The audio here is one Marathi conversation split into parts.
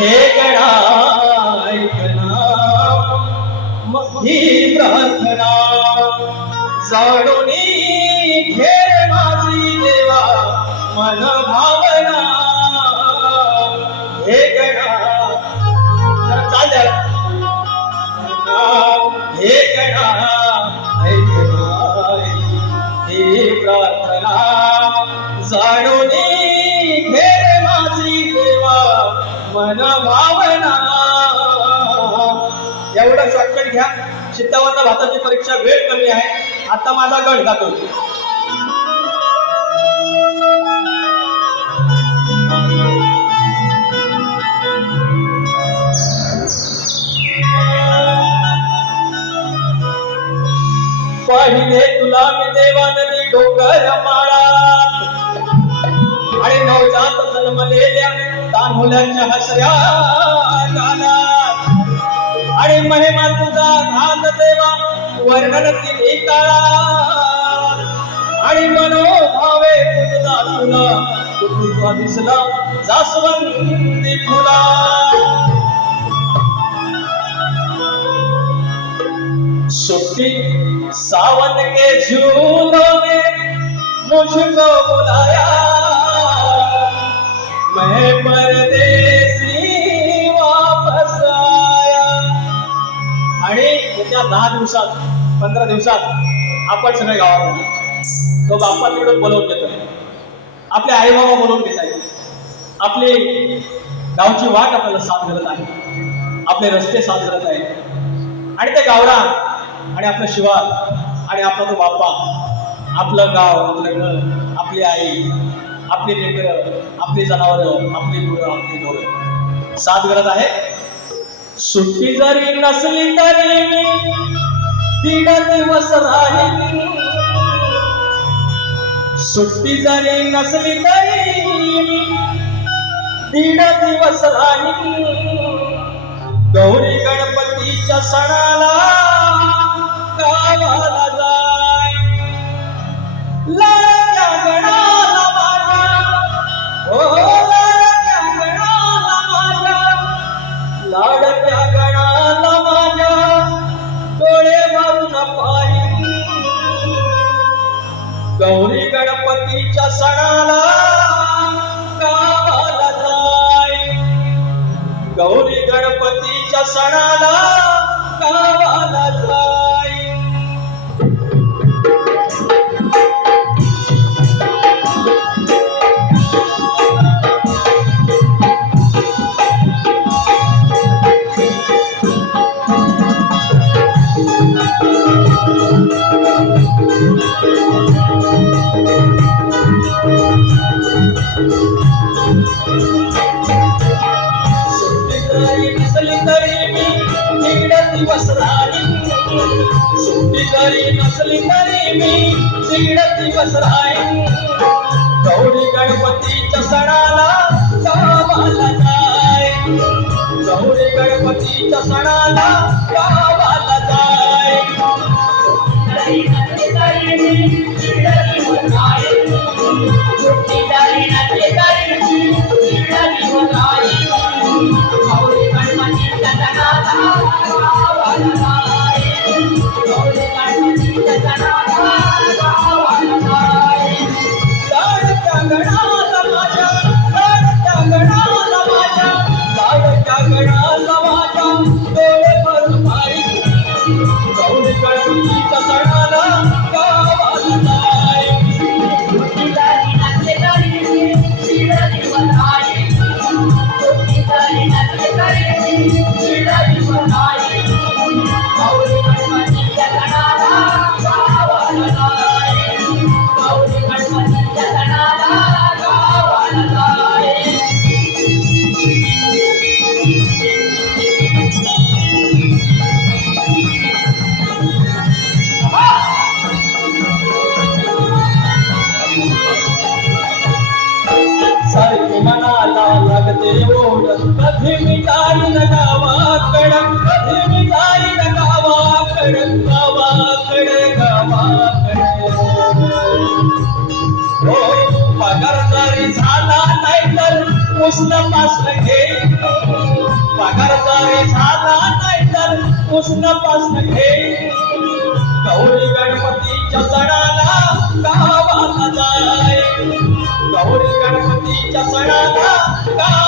हे ही प्रार्थना. जाणून घेर माझी देवा मन भावना. हे गणा चाल हे गणा मन भावना. एवढं शॉर्टकट घ्या. शिद्धावंत भाताची परीक्षा वेळ कमी आहे. आता माझा गण जातो. मुलांच्या हसया गालात आणि महिमा तुझा घात देवा वर्णन किती काळा आणि मनोभावे तुझा तुला तुझा दिसला जास्वंदी फुला. छुट्टी सावन के झूलों में मुझको बुलाया. मैं परदेसी वापस आया आणि त्या दहा दिवसात पंधरा दिवसात आपण सगळे गावात तो बाप्पा तिकडे बोलवून देतो. आपले आई बाबा बोलवून घेत आहेत. आपली गावची वाट आपल्याला साथ करत आहे आपले रस्ते साथ करत आहेत. आणि ते गावडा आणि आपलं शिवार आणि आपला तो बाप्पा आपलं गाव आपलं घर आपली आई आपली लेकरं आपली जनावरं आपली मुलं आपली ढोरं साथ करत आहे. सुट्टी जरी नसली तरी मी दीड दिवस राहिली. सुट्टी जरी नसली तरी मी दीड दिवस राहिली. गौरी गणपतीच्या सणाला गावाला जाय. ला होळीच्या सणाला गावाला जाय. गौरी गणपतीच्या सणाला गावाला जाय. दिवस राहीन सुट्टी नसली तरी मी दीड दिवस राहीन गौरी गणपतीच्या सणाला गावाला जाय गौरी गणपतीच्या सणाला हो, हो. पगार जरी झाला नाही तर उष्ण पासन घे. पगार जरी झाला नाही तर उष्ण पासन घे. गौरी गणपतीच्या सणाला गावाला जाय. गौरी गणपतीच्या सणाला गावाला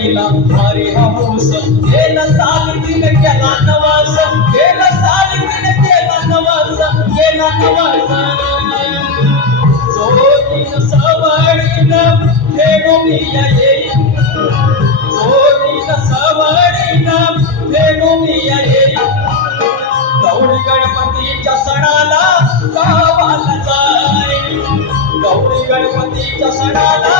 वरडीला भारी हाऊस गेला सालीतीन केला नवास गेला सालीतीन केला नवास गेला नवास जोडीन सवडीन फेगोमिया येईल जोडीन सवडीन फेगोमिया गौरी गणपतीच्या सणाला गावाला जाय गौरी गणपतीच्या सणाला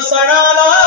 sarala